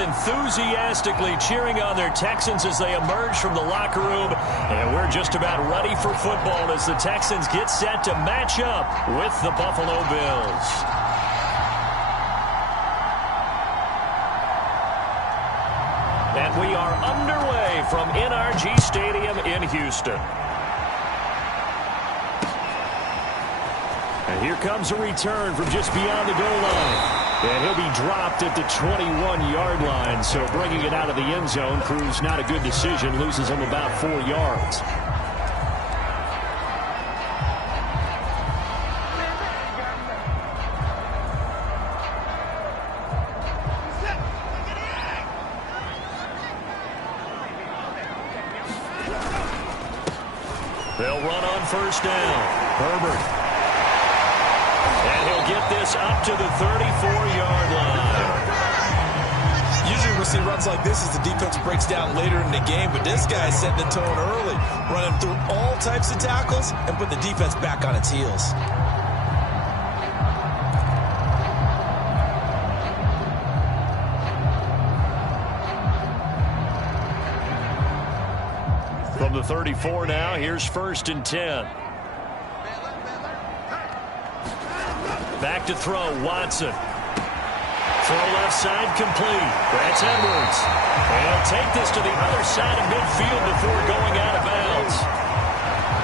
crowd enthusiastically cheering on their Texans as they emerge from the locker room. And we're just about ready for football as the Texans get set to match up with the Buffalo Bills. And we are underway from NRG Stadium in Houston. And here comes a return from just beyond the goal line. And he'll be dropped at the 21-yard line. So bringing it out of the end zone proves not a good decision. Loses him about 4 yards. They'll run on first down. Herbert. And he'll get this up to the 34-yard line. Usually we'll see runs like this as the defense breaks down later in the game, but this guy's setting the tone early, running through all types of tackles and put the defense back on its heels. From the 34 now, here's 1st and 10. Back to throw, Watson. Throw left side complete. That's Edwards. And he'll take this to the other side of midfield before going out of bounds.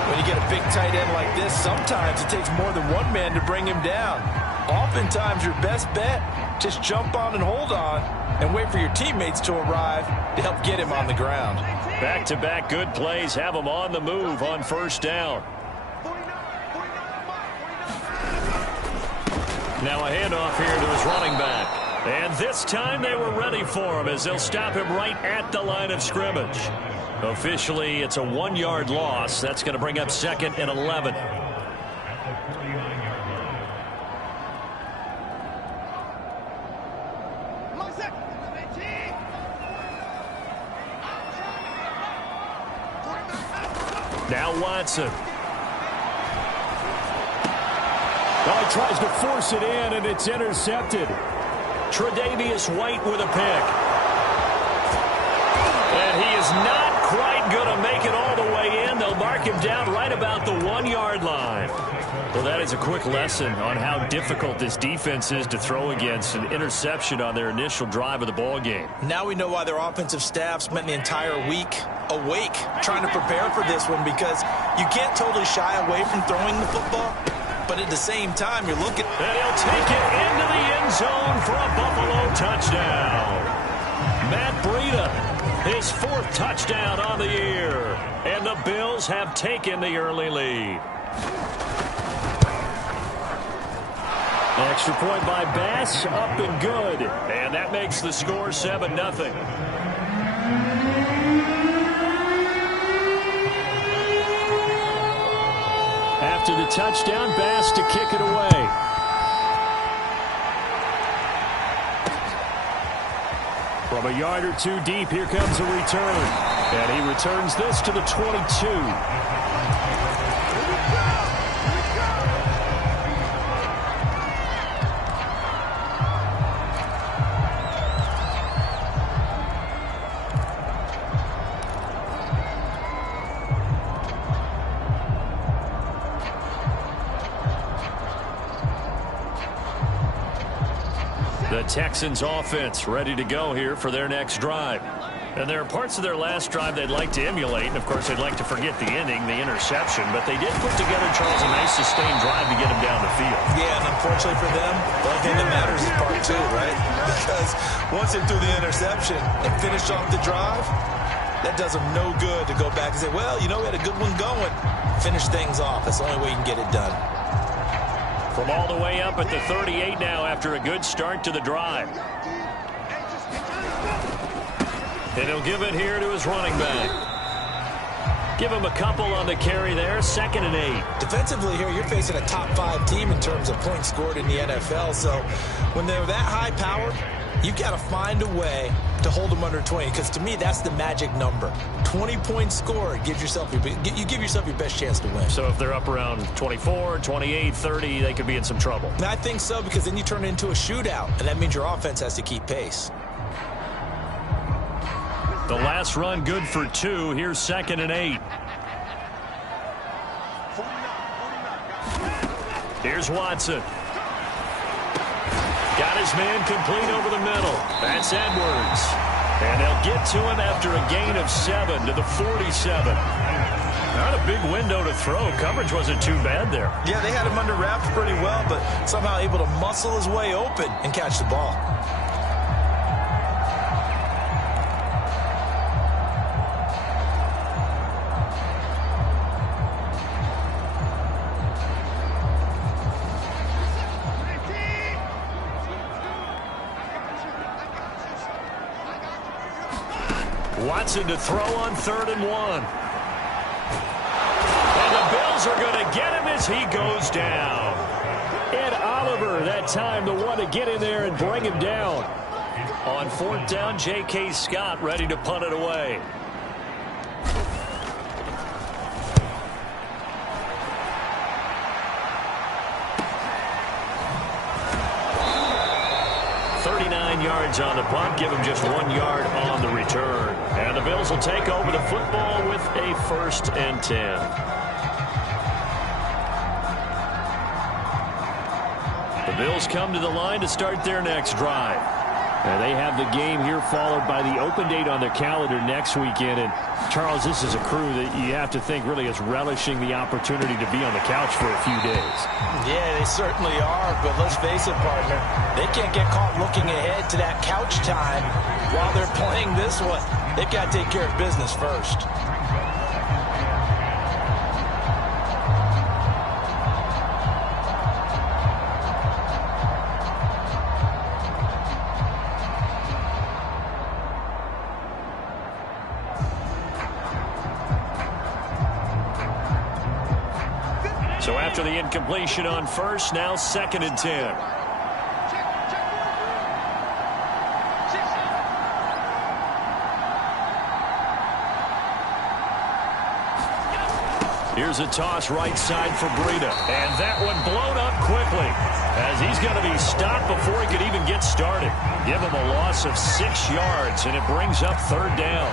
When you get a big tight end like this, sometimes it takes more than one man to bring him down. Oftentimes your best bet, just jump on and hold on and wait for your teammates to arrive to help get him on the ground. Back-to-back good plays have him on the move on first down. Now a handoff here to his running back. And this time they were ready for him as they'll stop him right at the line of scrimmage. Officially, it's a 1-yard loss. That's going to bring up 2nd and 11. Now Watson. Well, he tries to force it in, and it's intercepted. Tre'Davious White with a pick. And he is not quite going to make it all the way in. They'll mark him down right about the 1-yard line. Well, that is a quick lesson on how difficult this defense is to throw against. An interception on their initial drive of the ball game. Now we know why their offensive staff spent the entire week awake trying to prepare for this one, because you can't totally shy away from throwing the football. But at the same time, you're looking. And he'll take it into the end zone for a Buffalo touchdown. Matt Breida, his 4th touchdown on the year. And the Bills have taken the early lead. Extra point by Bass, up and good. And that makes the score 7-0. After the touchdown, Bass to kick it away. From a yard or two deep, here comes a return. And he returns this to the 22. The Texans offense ready to go here for their next drive. And there are parts of their last drive they'd like to emulate. And, of course, they'd like to forget the ending, the interception. But they did put together, Charles, a nice sustained drive to get them down the field. Yeah, and unfortunately for them, the only thing that matters is part 2, right? Because once they threw the interception and finished off the drive, that does them no good to go back and say, well, you know, we had a good one going. Finish things off. That's the only way you can get it done. From all the way up at the 38 now after a good start to the drive. And he'll give it here to his running back. Give him a couple on the carry there. 2nd and 8. Defensively here, you're facing a top 5 team in terms of points scored in the NFL. So when they're that high powered, you've got to find a way to hold them under 20. Because to me, that's the magic number. 20 points scored gives yourself you give yourself your best chance to win. So if they're up around 24, 28, 30, they could be in some trouble. And I think so, because then you turn it into a shootout, and that means your offense has to keep pace. The last run good for 2. Here's 2nd and 8. Here's Watson. Got his man complete over the middle. That's Edwards. And they'll get to him after a gain of 7 to the 47. Not a big window to throw. Coverage wasn't too bad there. Yeah, they had him under wraps pretty well, but somehow able to muscle his way open and catch the ball. Watson to throw on 3rd and 1. And the Bills are going to get him as he goes down. Ed Oliver, that time the one to get in there and bring him down. On 4th down, J.K. Scott ready to punt it away. Yards on the punt, give him just 1 yard on the return. And the Bills will take over the football with a 1st and 10. The Bills come to the line to start their next drive. And they have the game here followed by the open date on their calendar next weekend. And Charles, this is a crew that you have to think really is relishing the opportunity to be on the couch for a few days. Yeah, they certainly are, but let's face it, partner, they can't get caught looking ahead to that couch time while they're playing this one. They've got to take care of business first. So after the incompletion on 1st, now 2nd and 10. Here's a toss right side for Breida. And that one blown up quickly as he's going to be stopped before he could even get started. Give him a loss of 6 yards, and it brings up 3rd down.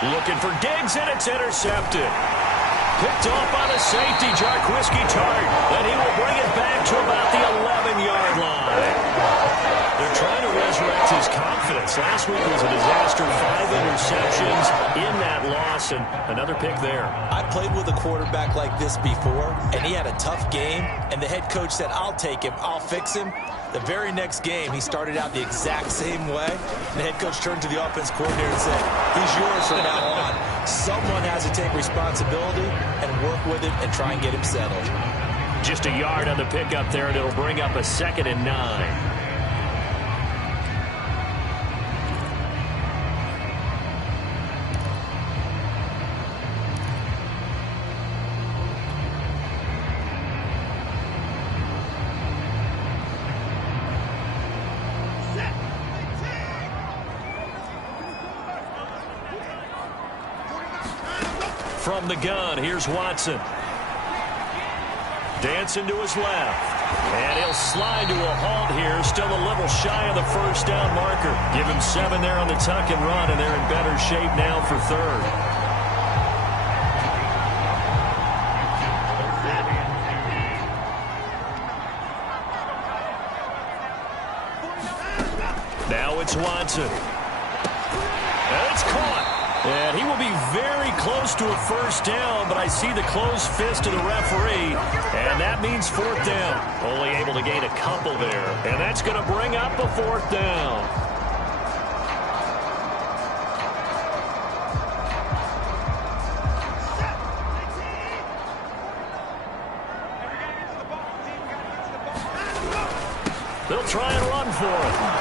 Looking for Diggs, and it's intercepted. Picked off by the safety, Jarquiski Tartt. Then he will bring it back to about the 11-yard line. They're trying to resurrect his confidence. Last week was a disaster. 5 interceptions in that loss, and another pick there. I played with a quarterback like this before, and he had a tough game, and the head coach said, I'll take him, I'll fix him. The very next game, he started out the exact same way. The head coach turned to the offense coordinator and said, he's yours from now on. Someone has to take responsibility and work with it and try and get him settled. Just a yard on the pickup there, and it'll bring up a 2nd and 9. From the gun, here's Watson. Dancing to his left. And he'll slide to a halt here. Still a little shy of the 1st down marker. Give him 7 there on the tuck and run, and they're in better shape now for 3rd. Now it's Watson. And it's caught. And he will be very close to a 1st down, but I see the closed fist of the referee, and that means 4th down. Only able to gain a couple there, and that's going to bring up a 4th down. They'll try and run for it.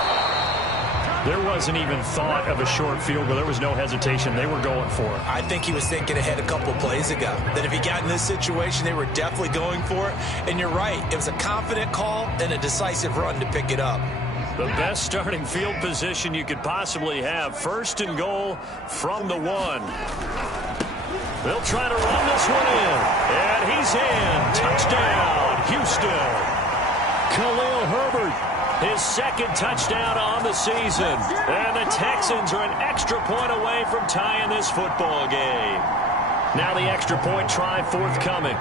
There wasn't even thought of a short field goal. There was no hesitation. They were going for it. I think he was thinking ahead a couple plays ago, that if he got in this situation, they were definitely going for it. And you're right. It was a confident call and a decisive run to pick it up. The best starting field position you could possibly have. First and goal from the 1. They'll try to run this one in. And he's in. Touchdown, Houston. Khalil Herbert. His second touchdown on the season. And the Texans are an extra point away from tying this football game. Now the extra point try forthcoming.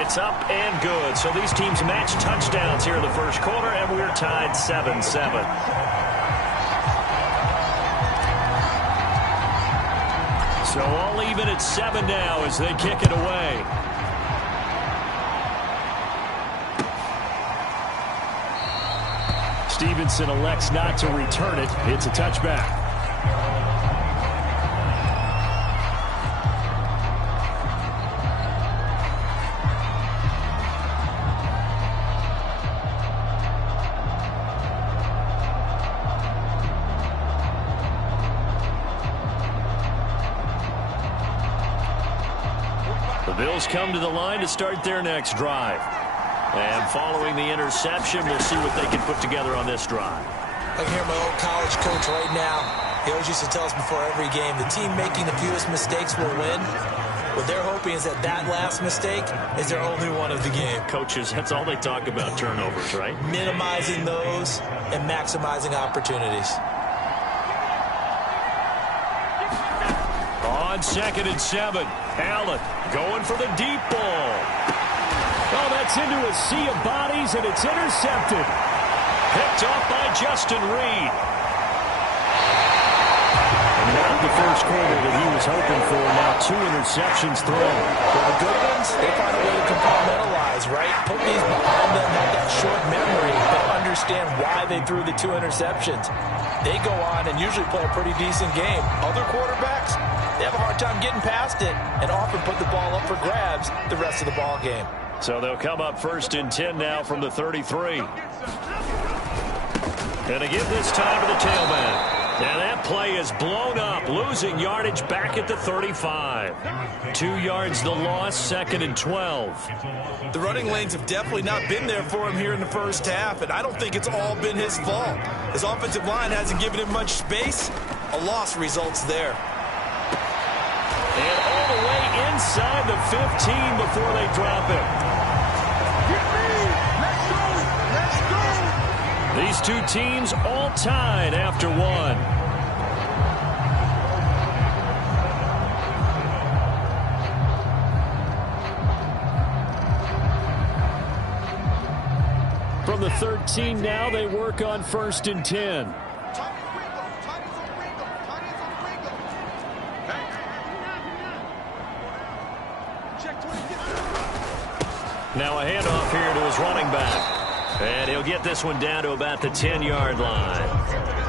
It's up and good. So these teams match touchdowns here in the first quarter, and we're tied 7-7. So all even at 7 now as they kick it away. Stevenson elects not to return it. It's a touchback. The Bills come to the line to start their next drive. And following the interception, we'll see what they can put together on this drive. I can hear my old college coach right now. He always used to tell us before every game, the team making the fewest mistakes will win. What they're hoping is that that last mistake is their only one of the game. Coaches, that's all they talk about, turnovers, right? Minimizing those and maximizing opportunities. On 2nd and 7, Allen going for the deep ball. Oh, that's into a sea of bodies, and it's intercepted. Picked off by Justin Reed. And not the first quarter that he was hoping for. Now 2 interceptions thrown. Well, the good ones, they find a way to compartmentalize, right? Put these behind them, have that short memory, but understand why they threw the 2 interceptions. They go on and usually play a pretty decent game. Other quarterbacks, they have a hard time getting past it and often put the ball up for grabs the rest of the ball game. So they'll come up 1st and 10 now from the 33. And again this time to the tailback. And that play is blown up, losing yardage back at the 35. 2 yards the loss, 2nd and 12. The running lanes have definitely not been there for him here in the first half, and I don't think it's all been his fault. His offensive line hasn't given him much space. A loss results there. And all the way inside the 15 before they drop it. These two teams all tied after 1. From the 13 now, they work on 1st and 10. Now a handoff here to his running back. And he'll get this one down to about the 10-yard line.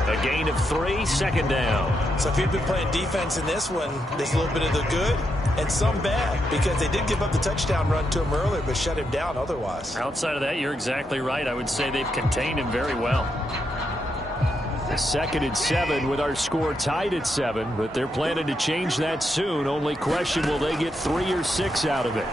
A gain of 3, 2nd down. So if you've been playing defense in this one, there's a little bit of the good and some bad, because they did give up the touchdown run to him earlier but shut him down otherwise. Outside of that, you're exactly right. I would say they've contained him very well. 2nd and 7 with our score tied at 7, but they're planning to change that soon. Only question, will they get 3 or 6 out of it?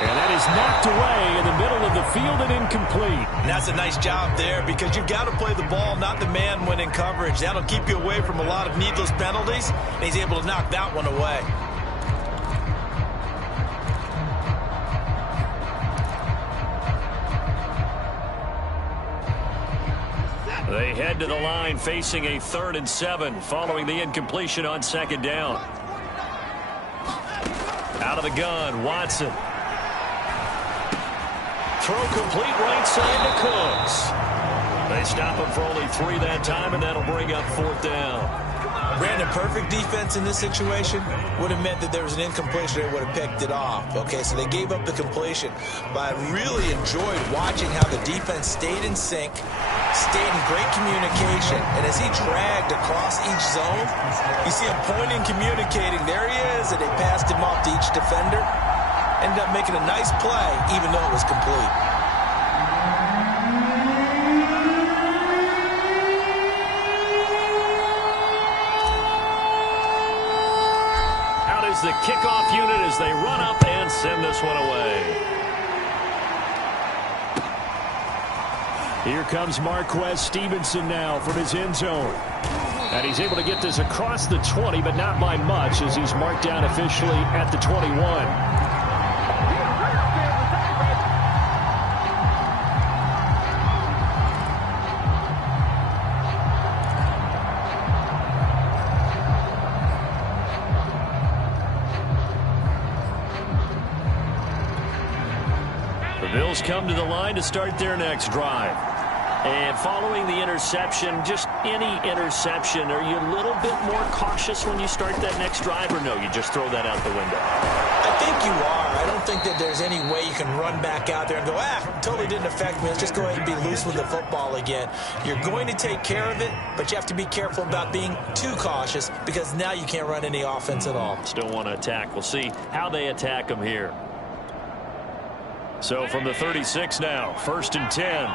And that is knocked away in the middle of the field and incomplete. And that's a nice job there, because you've got to play the ball, not the man when in coverage. That'll keep you away from a lot of needless penalties, and he's able to knock that one away. They head to the line facing a 3rd and 7 following the incompletion on 2nd down. Out of the gun, Watson. Throw complete right side to Cooks. They stop him for only 3 that time, and that'll bring up 4th down. Brandon, perfect defense in this situation would have meant that there was an incompletion. They would have picked it off. Okay, so they gave up the completion. But I really enjoyed watching how the defense stayed in sync, stayed in great communication. And as he dragged across each zone, you see him pointing, communicating. There he is, and they passed him off to each defender. ended up making a nice play, even though it was complete. Out is the kickoff unit as they run up and send this one away. Here comes Marquez Stevenson now from his end zone. And he's able to get this across the 20, but not by much, as he's marked down officially at the 21. The Bills come to the line to start their next drive. And following the interception, just any interception, are you a little bit more cautious when you start that next drive, or no, you just throw that out the window? I think you are. I don't think that there's any way you can run back out there and go, totally didn't affect me. Let's just go ahead and be loose with the football again. You're going to take care of it, but you have to be careful about being too cautious because now you can't run any offense at all. Still want to attack. We'll see how they attack them here. So from the 36 now, 1st and 10.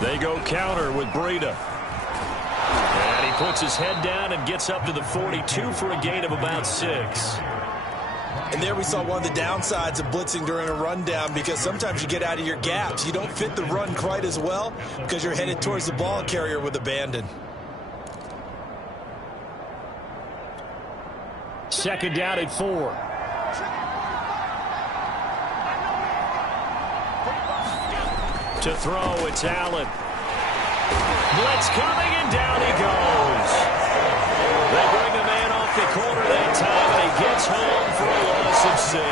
They go counter with Breida. And he puts his head down and gets up to the 42 for a gain of about 6. And there we saw one of the downsides of blitzing during a rundown, because sometimes you get out of your gaps. You don't fit the run quite as well because you're headed towards the ball carrier with abandon. 2nd down at 4. To throw, it's Allen. Blitz coming, and down he goes. They bring a man off the corner that time, and he gets home for a loss of 6.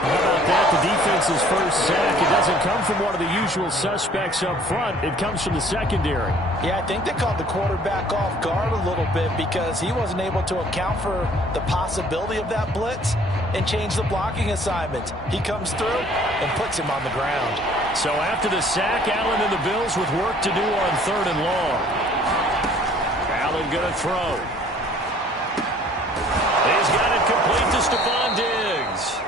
How about that? The defense's first sack. It doesn't come from one of the usual suspects up front. It comes from the secondary. Yeah, I think they caught the quarterback off guard a little bit because he wasn't able to account for the possibility of that blitz and change the blocking assignment. He comes through and puts him on the ground. So after the sack, Allen and the Bills with work to do on 3rd and long. Allen going to throw. He's got it complete to Stephon Diggs.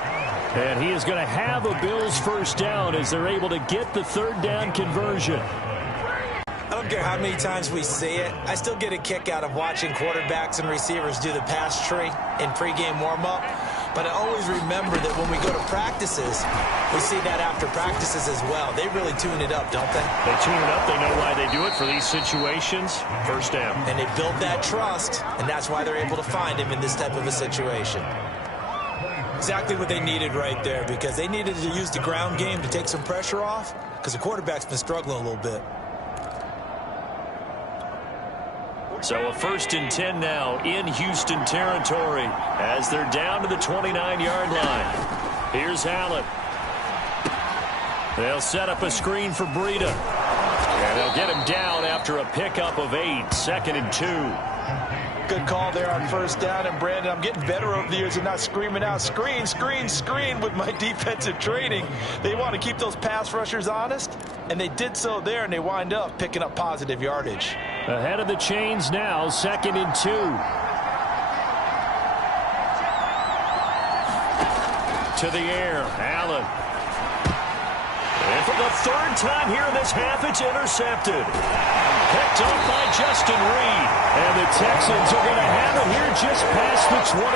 And he is going to have a Bills first down as they're able to get the 3rd down conversion. I don't care how many times we see it. I still get a kick out of watching quarterbacks and receivers do the pass tree in pregame warm-up. But I always remember that when we go to practices, we see that after practices as well. They really tune it up, don't they? They tune it up. They know why they do it for these situations. First down. And they build that trust, and that's why they're able to find him in this type of a situation. Exactly what they needed right there, because they needed to use the ground game to take some pressure off, because the quarterback's been struggling a little bit. So a 1st and 10 now in Houston territory as they're down to the 29-yard line. Here's Allen. They'll set up a screen for Breida. And they'll get him down after a pickup of 8, 2nd and 2. Good call there on 1st down. And, Brandon, I'm getting better over the years and not screaming out, screen, screen, screen with my defensive training. They want to keep those pass rushers honest, and they did so there, and they wind up picking up positive yardage. Ahead of the chains now, 2nd and 2. To the air, Allen. And for the 3rd time here in this half, it's intercepted. Picked up by Justin Reed. And the Texans are going to have it here just past the 25.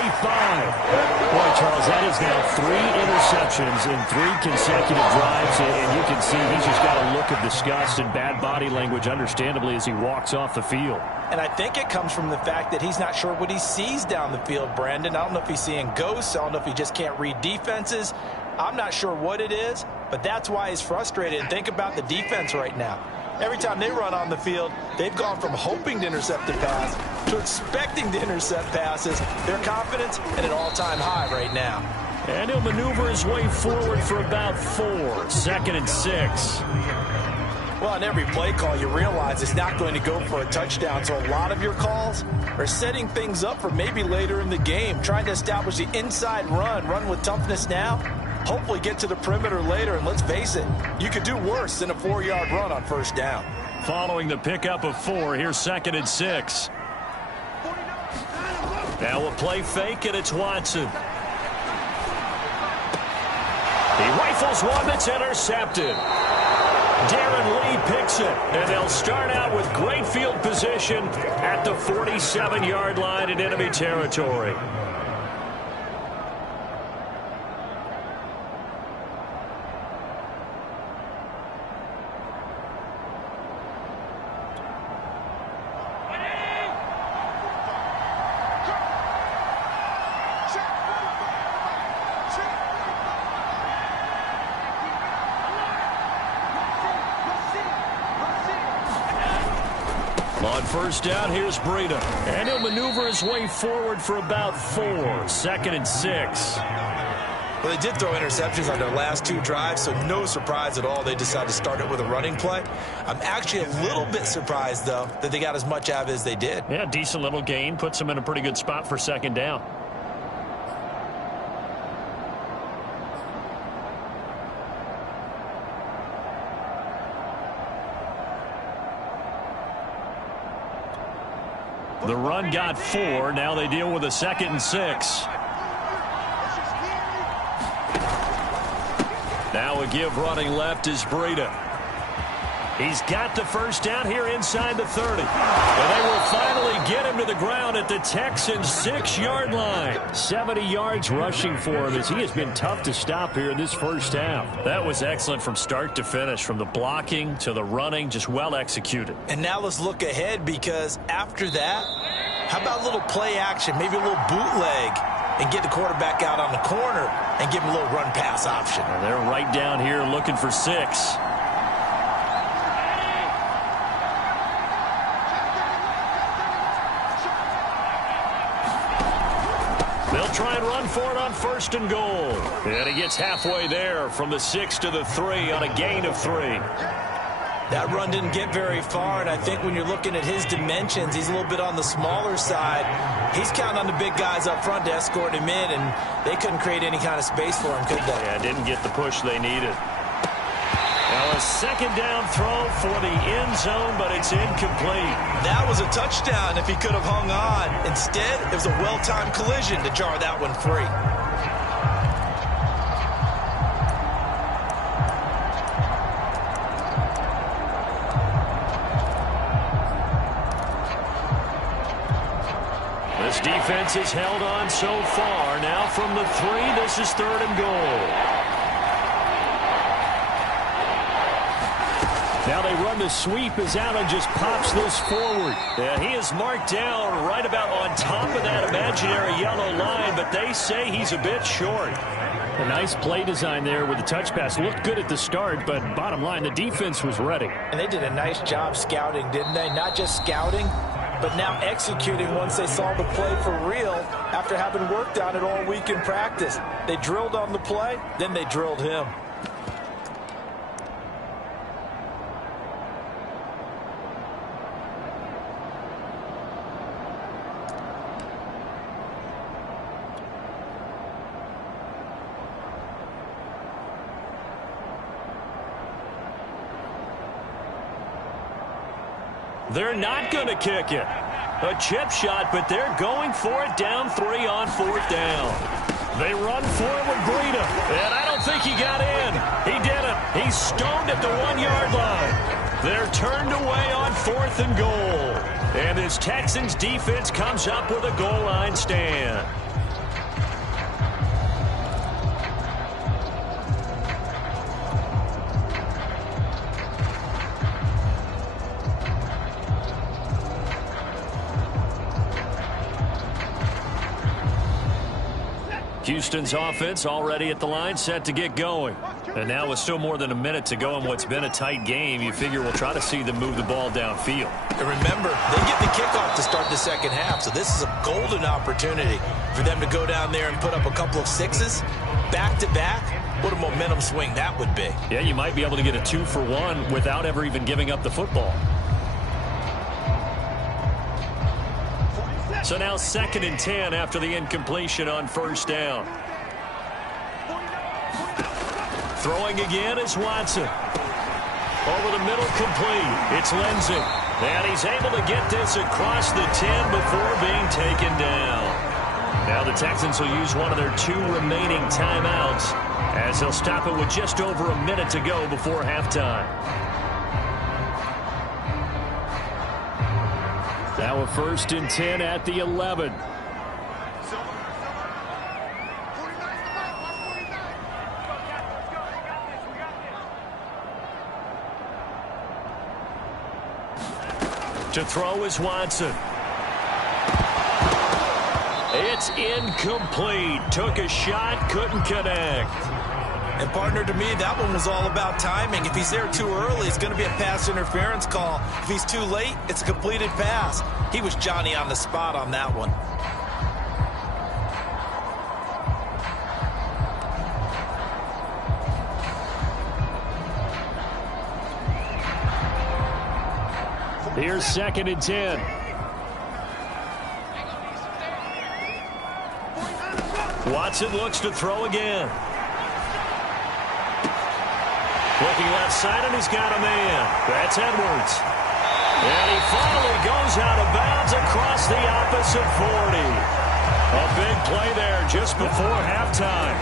Boy, Charles, that is now 3 interceptions in 3 consecutive drives. And you can see he's just got a look of disgust and bad body language, understandably, as he walks off the field. And I think it comes from the fact that he's not sure what he sees down the field, Brandon. I don't know if he's seeing ghosts. I don't know if he just can't read defenses. I'm not sure what it is, but that's why he's frustrated. And think about the defense right now. Every time they run on the field, they've gone from hoping to intercept a pass to expecting to intercept passes. Their confidence at an all-time high right now. And he'll maneuver his way forward for about 4, 2nd and 6. Well, on every play call, you realize it's not going to go for a touchdown. So a lot of your calls are setting things up for maybe later in the game, trying to establish the inside run with toughness now. Hopefully get to the perimeter later, and let's face it, you could do worse than a 4-yard run on 1st down. Following the pickup of 4, here's 2nd and 6. Now a play fake, and it's Watson. He rifles one that's intercepted. Darren Lee picks it, and they'll start out with great field position at the 47-yard line in enemy territory. On first down, here's Breida. And he'll maneuver his way forward for about 4. 2nd and 6. Well, they did throw interceptions on their last 2 drives, so no surprise at all they decided to start it with a running play. I'm actually a little bit surprised, though, that they got as much out of it as they did. Yeah, decent little gain. Puts them in a pretty good spot for 2nd down. The run got 4. Now they deal with a 2nd and 6. Now a give running left is Breida. He's got the first down here inside the 30. And they will finally get him to the ground at the Texans' 6-yard line. 70 yards rushing for him as he has been tough to stop here in this first half. That was excellent from start to finish, from the blocking to the running, just well executed. And now let's look ahead, because after that, how about a little play action, maybe a little bootleg, and get the quarterback out on the corner and give him a little run-pass option. And they're right down here looking for 6. They'll try and run for it on 1st and goal. And he gets halfway there from the 6 to the 3 on a gain of 3. That run didn't get very far, and I think when you're looking at his dimensions, he's a little bit on the smaller side. He's counting on the big guys up front to escort him in, and they couldn't create any kind of space for him, could they? Yeah, didn't get the push they needed. Now a 2nd down throw for the end zone, but it's incomplete. That was a touchdown if he could have hung on. Instead, it was a well-timed collision to jar that one free. This defense has held on so far. Now from the 3, this is 3rd and goal. Now they run the sweep as Allen just pops this forward. Yeah, he is marked down right about on top of that imaginary yellow line, but they say he's a bit short. A nice play design there with the touch pass. Looked good at the start, but bottom line, the defense was ready. And they did a nice job scouting, didn't they? Not just scouting, but now executing once they saw the play for real after having worked on it all week in practice. They drilled on the play, then they drilled him. They're not going to kick it. A chip shot, but they're going for it down 3 on 4th down. They run for it with Breida, and I don't think he got in. He didn't. He's stoned at the 1-yard line. They're turned away on 4th and goal. And this Texans defense comes up with a goal line stand. Houston's offense already at the line, set to get going. And now with still more than a minute to go in what's been a tight game, you figure we'll try to see them move the ball downfield. And remember, they get the kickoff to start the 2nd half, so this is a golden opportunity for them to go down there and put up a couple of 6s back-to-back. What a momentum swing that would be. Yeah, you might be able to get a 2-for-1 without ever even giving up the football. So now 2nd and 10 after the incompletion on 1st down. Throwing again is Watson. Over the middle, complete. It's Lindsey. And he's able to get this across the 10 before being taken down. Now the Texans will use one of their 2 remaining timeouts as they'll stop it with just over a minute to go before halftime. Now a 1st and 10 at the 11. To throw is Watson. It's incomplete. Took a shot, couldn't connect. And, partner, to me, that one was all about timing. If he's there too early, it's going to be a pass interference call. If he's too late, it's a completed pass. He was Johnny on the spot on that one. Here's 2nd and 10. Watson looks to throw again. Looking left side, and he's got a man. That's Edwards. And he finally goes out of bounds across the opposite 40. A big play there just before halftime.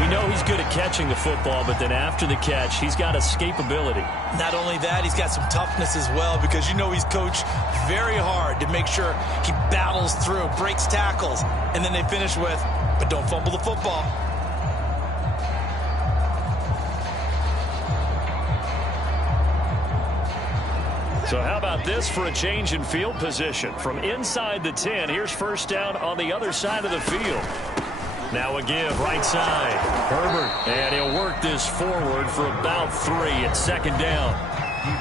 We know he's good at catching the football, but then after the catch, he's got escapability. Not only that, he's got some toughness as well, because you know he's coached very hard to make sure he battles through, breaks tackles, and then they finish with, but don't fumble the football. So how about this for a change in field position? From inside the 10, here's 1st down on the other side of the field. Now a give, right side. Herbert, and he'll work this forward for about 3 at 2nd down.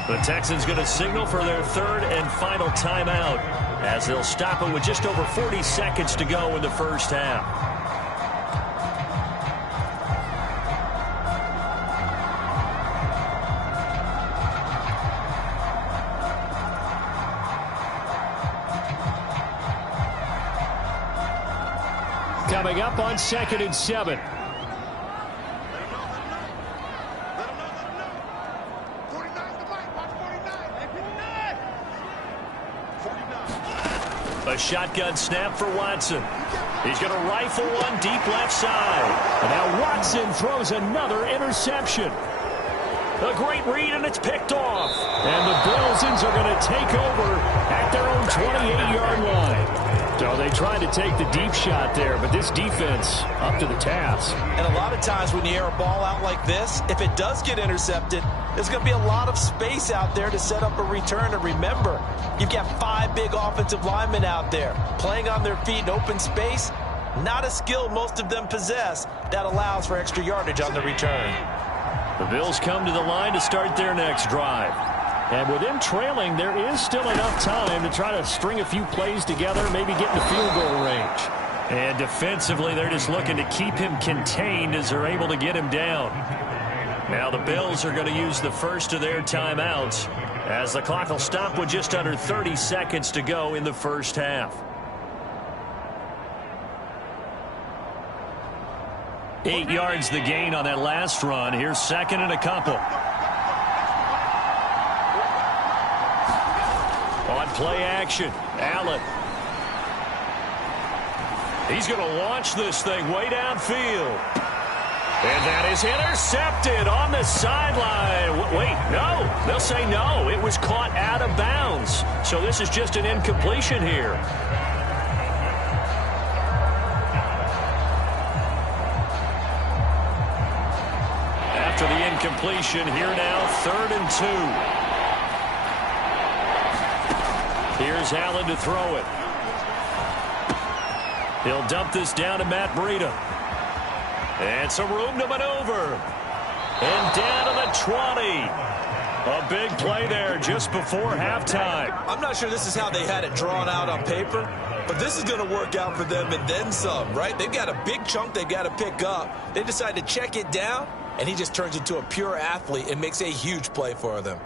The Texans going to signal for their 3rd and final timeout as they'll stop it with just over 40 seconds to go in the 1st half. Coming up on 2nd and 7. A shotgun snap for Watson. He's going to rifle one deep left side. And now Watson throws another interception. A great read, and it's picked off. And the Bills are going to take over at their own 28-yard line. So they tried to take the deep shot there, but this defense up to the task. And a lot of times when you air a ball out like this, if it does get intercepted, there's going to be a lot of space out there to set up a return. And remember, you've got 5 big offensive linemen out there playing on their feet in open space. Not a skill most of them possess that allows for extra yardage on the return. The Bills come to the line to start their next drive. And with them trailing, there is still enough time to try to string a few plays together, maybe get into field goal range. And defensively, they're just looking to keep him contained as they're able to get him down. Now the Bills are going to use the first of their timeouts as the clock will stop with just under 30 seconds to go in the 1st half. 8 yards the gain on that last run. Here's 2nd and a couple. On play action, Allen. He's going to launch this thing way downfield. And that is intercepted on the sideline. Wait, no. They'll say no. It was caught out of bounds. So this is just an incompletion here. After the incompletion, here now, 3rd and 2. Here's Allen to throw it. He'll dump this down to Matt Breida. And some room to maneuver. And down to the 20. A big play there just before halftime. I'm not sure this is how they had it drawn out on paper, but this is going to work out for them and then some, right? They've got a big chunk they got to pick up. They decide to check it down, and he just turns into a pure athlete and makes a huge play for them.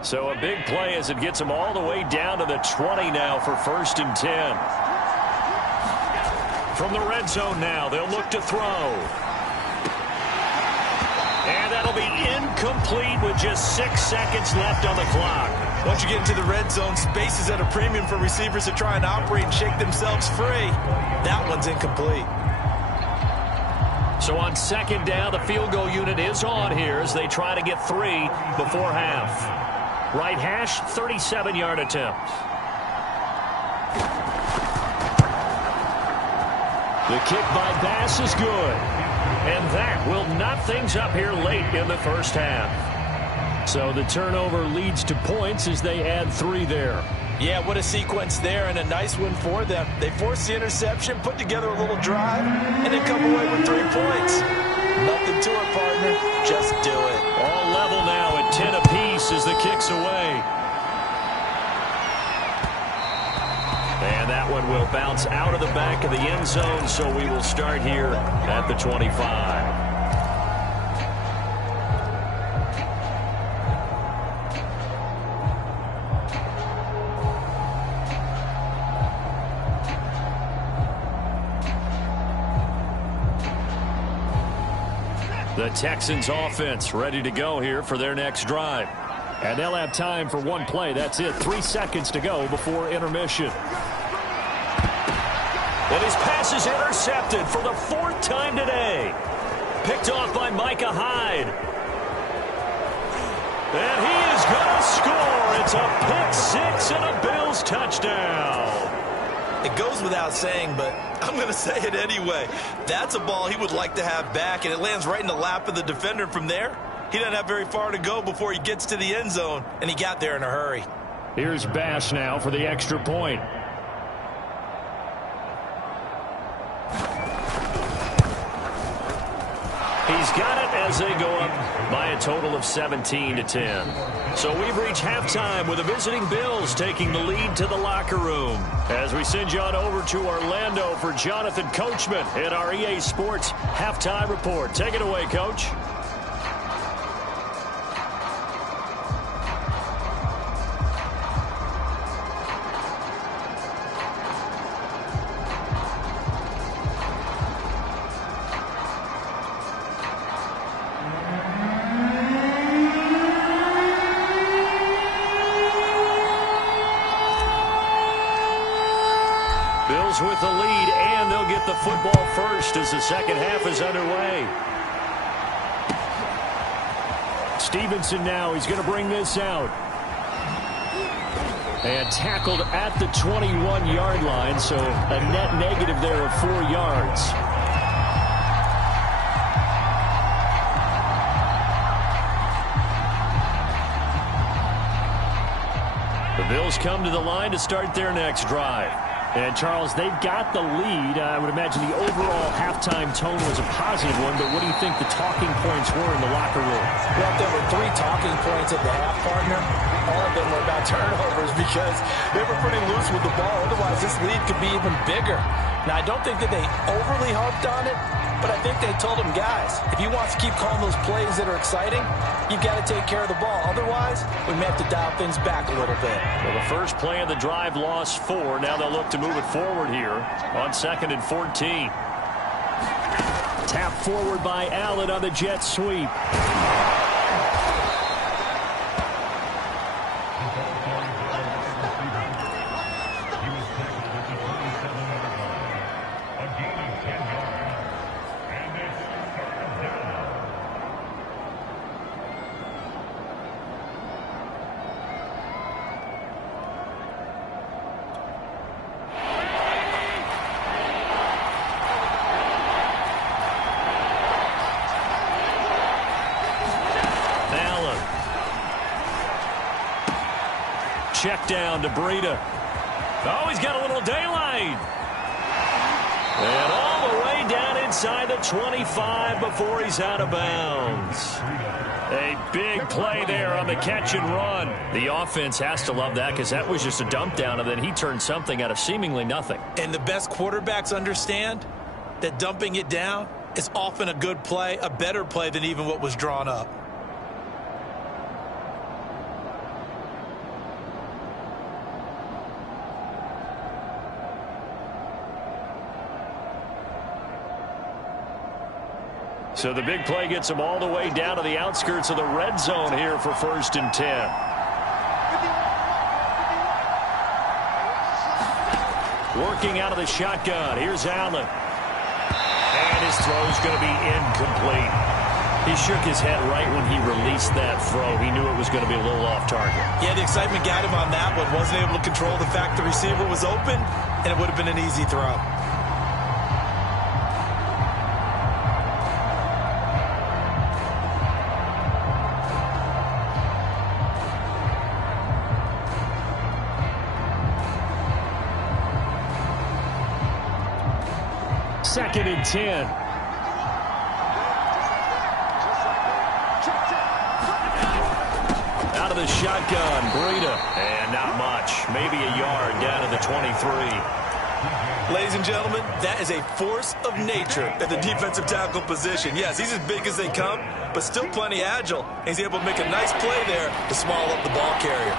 So a big play as it gets them all the way down to the 20 now for 1st and 10. From the red zone now, they'll look to throw. And that'll be incomplete with just 6 seconds left on the clock. Once you get into the red zone, space is at a premium for receivers to try and operate and shake themselves free. That one's incomplete. So on second down, the field goal unit is on here as they try to get 3 before half. Right hash, 37-yard attempt. The kick by Bass is good. And that will knot things up here late in the first half. So the turnover leads to points as they add 3 there. Yeah, what a sequence there, and a nice one for them. They force the interception, put together a little drive, and then come away with 3 points. Nothing to it, partner. Just do it. All level now at 10 apiece as the kick's away. And that one will bounce out of the back of the end zone, so we will start here at the 25. The Texans offense ready to go here for their next drive. And they'll have time for one play. That's it. 3 seconds to go before intermission. And his pass is intercepted for the 4th time today. Picked off by Micah Hyde. And he is going to score. It's a pick 6 and a Bills touchdown. It goes without saying, but I'm going to say it anyway. That's a ball he would like to have back, and it lands right in the lap of the defender. From there, he doesn't have very far to go before he gets to the end zone, and he got there in a hurry. Here's Bass now for the extra point. He's got it as they go up by a total of 17-10. So we've reached halftime with the visiting Bills taking the lead to the locker room. As we send you on over to Orlando for Jonathan Coachman in our EA Sports Halftime Report. Take it away, Coach. With the lead, and they'll get the football first as the second half is underway. Stevenson now, he's going to bring this out. And tackled at the 21-yard line, so a net negative there of 4 yards. The Bills come to the line to start their next drive. And, Charles, they've got the lead. I would imagine the overall halftime tone was a positive one, but what do you think the talking points were in the locker room? Well, there were 3 talking points at the half, partner. All of them were about turnovers because they were pretty loose with the ball. Otherwise, this lead could be even bigger. Now, I don't think that they overly harped on it, but I think they told them, guys, if you want to keep calling those plays that are exciting, you've got to take care of the ball. Otherwise, we may have to dial things back a little bit. Well, the first play of the drive lost 4. Now they'll look to move it forward here on 2nd and 14. Tap forward by Allen on the jet sweep. Check down to Breida. Oh, he's got a little daylight. And all the way down inside the 25 before he's out of bounds. A big play there on the catch and run. The offense has to love that because that was just a dump down, and then he turned something out of seemingly nothing. And the best quarterbacks understand that dumping it down is often a good play, a better play than even what was drawn up. So the big play gets him all the way down to the outskirts of the red zone here for 1st and 10. Working out of the shotgun. Here's Allen. And his throw's going to be incomplete. He shook his head right when he released that throw. He knew it was going to be a little off target. Yeah, the excitement got him on that one. Wasn't able to control the fact the receiver was open, and it would have been an easy throw. Second and 10. Out of the shotgun, Breida. And not much. Maybe a yard down to the 23. Ladies and gentlemen, that is a force of nature at the defensive tackle position. Yes, he's as big as they come, but still plenty agile. He's able to make a nice play there to swallow up the ball carrier.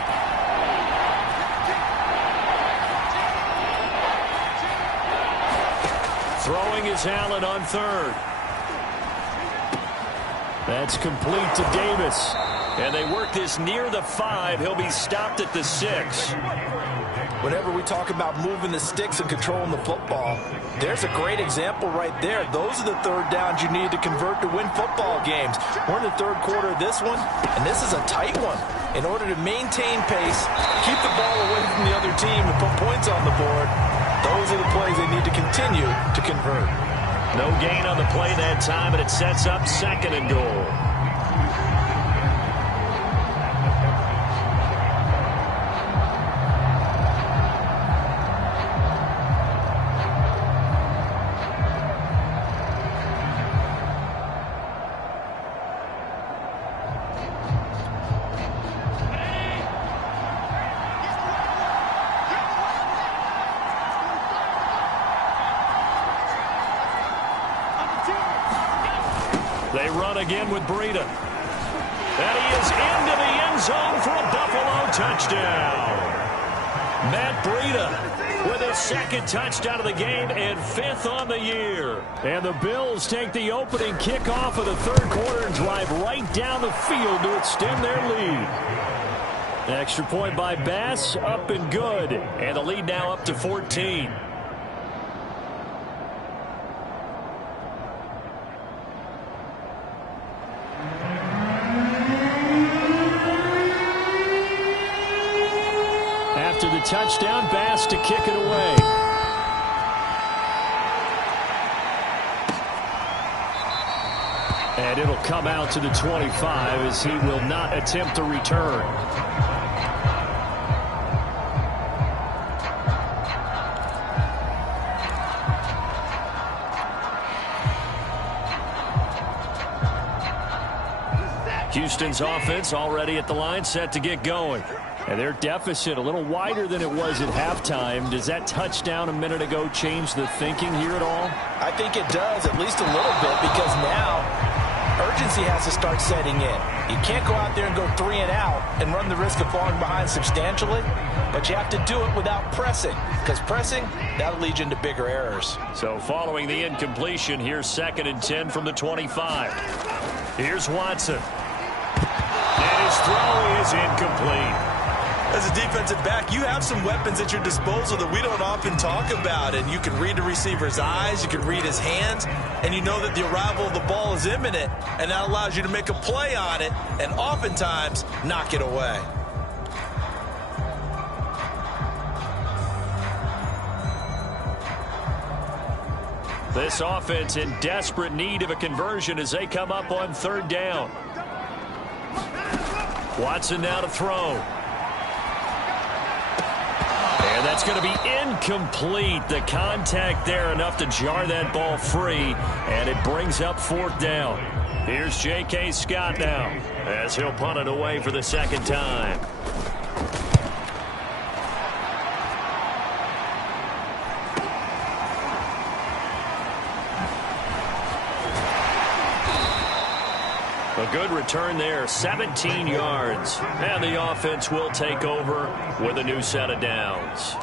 Throwing is Allen on third. That's complete to Davis. And they work this near the 5. He'll be stopped at the 6. Whenever we talk about moving the sticks and controlling the football, there's a great example right there. Those are the third downs you need to convert to win football games. We're in the third quarter of this one, and this is a tight one. In order to maintain pace, keep the ball away from the other team, and put points on the board, those are the plays they need to continue to convert. No gain on the play that time, and it sets up second and goal. They run again with Breida. And he is into the end zone for a Buffalo touchdown. Matt Breida with his second touchdown of the game and 5th on the year. And the Bills take the opening kickoff of the third quarter and drive right down the field to extend their lead. Extra point by Bass, up and good. And the lead now up to 14. After the touchdown, Bass to kick it away. And it'll come out to the 25 as he will not attempt to return. Houston's offense already at the line, set to get going. And their deficit a little wider than it was at halftime. Does that touchdown a minute ago change the thinking here at all? I think it does, at least a little bit, because now urgency has to start setting in. You can't go out there and go 3 and out and run the risk of falling behind substantially, but you have to do it without pressing, because pressing, that'll lead you into bigger errors. So following the incompletion, here's 2nd and 10 from the 25. Here's Watson. And his throw is incomplete. As a defensive back, you have some weapons at your disposal that we don't often talk about. And you can read the receiver's eyes, you can read his hands, and you know that the arrival of the ball is imminent. And that allows you to make a play on it and oftentimes knock it away. This offense in desperate need of a conversion as they come up on 3rd down. Watson now to throw. And that's going to be incomplete. The contact there enough to jar that ball free, and it brings up 4th down. Here's J.K. Scott now as he'll punt it away for the 2nd time. A good return there, 17 yards. And the offense will take over with a new set of downs.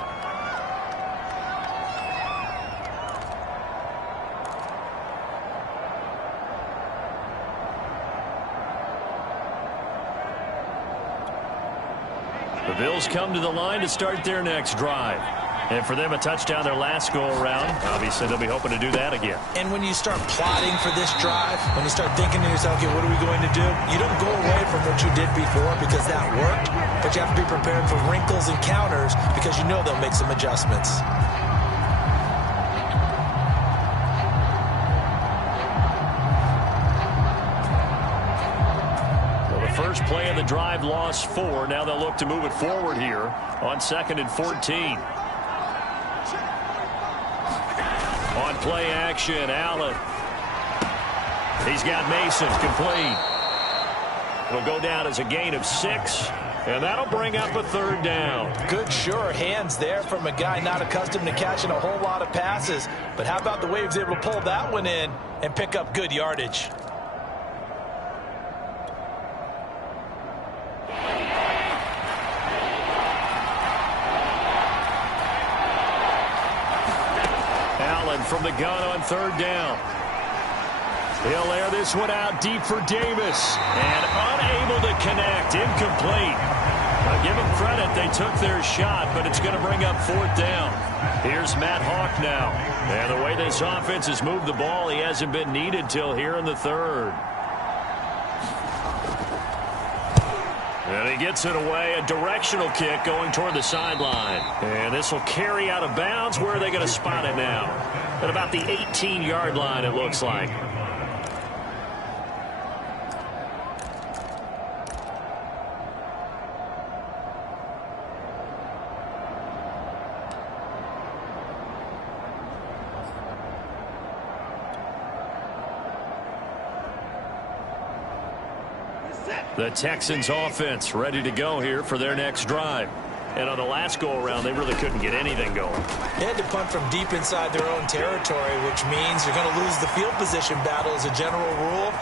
The Bills come to the line to start their next drive. And for them, a touchdown their last go-around. Obviously, they'll be hoping to do that again. And when you start plotting for this drive, when you start thinking to yourself, okay, what are we going to do? You don't go away from what you did before because that worked, but you have to be prepared for wrinkles and counters because you know they'll make some adjustments. First play of the drive lost 4. Now they'll look to move it forward here on 2nd and 14. On play action, Allen. He's got Mason complete. It'll go down as a gain of 6, and that'll bring up a 3rd down. Good, sure hands there from a guy not accustomed to catching a whole lot of passes. But how about the way he was able to pull that one in and pick up good yardage? From the gun on 3rd down. He'll air this one out deep for Davis. And unable to connect. Incomplete. I'll give them credit. They took their shot, but it's going to bring up 4th down. Here's Matt Hawk now. And the way this offense has moved the ball, he hasn't been needed till here in the 3rd. And he gets it away. A directional kick going toward the sideline. And this will carry out of bounds. Where are they going to spot it now? At about the 18-yard line, it looks like. The Texans offense ready to go here for their next drive. And on the last go-around, they really couldn't get anything going. They had to punt from deep inside their own territory, which means you're going to lose the field position battle as a general rule.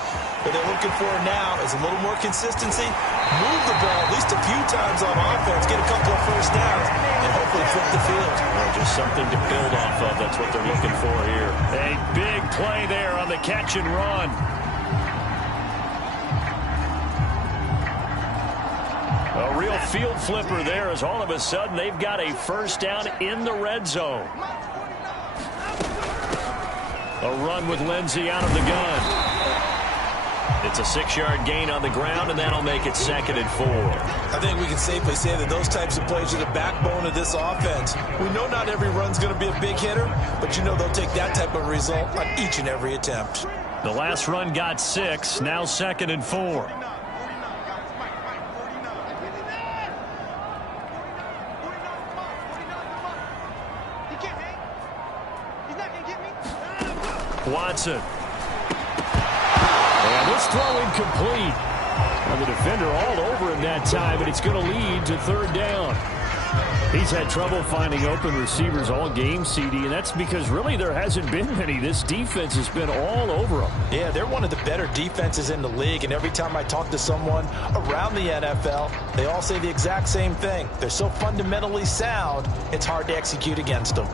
What they're looking for now is a little more consistency, move the ball at least a few times on offense, get a couple of first downs, and hopefully flip the field. Well, just something to build off of. That's what they're looking for here. A big play there on the catch and run. A real field flipper there as all of a sudden they've got a first down in the red zone. A run with Lindsey out of the gun. It's a 6-yard gain on the ground, and that'll make it 2nd and 4. I think we can safely say that those types of plays are the backbone of this offense. We know not every run's going to be a big hitter, but you know they'll take that type of result on each and every attempt. The last run got 6, now 2nd and 4. Watson. And this throw incomplete. And the defender all over him that time, but it's going to lead to 3rd down. He's had trouble finding open receivers all game, CD, and that's because really there hasn't been many. This defense has been all over them. Yeah, they're one of the better defenses in the league, and every time I talk to someone around the NFL, they all say the exact same thing. They're so fundamentally sound, it's hard to execute against them.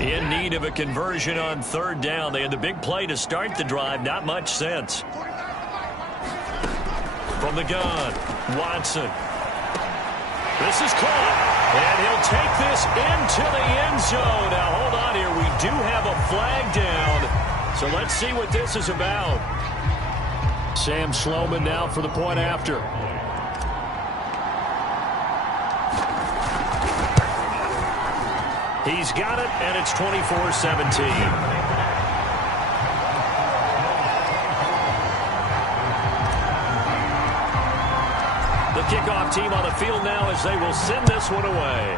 In need of a conversion on 3rd down. They had the big play to start the drive. Not much sense. From the gun, Watson. This is caught. And he'll take this into the end zone. Now, hold on here. We do have a flag down. So let's see what this is about. Sam Sloman now for the point after. He's got it, and it's 24-17. The kickoff team on the field now as they will send this one away.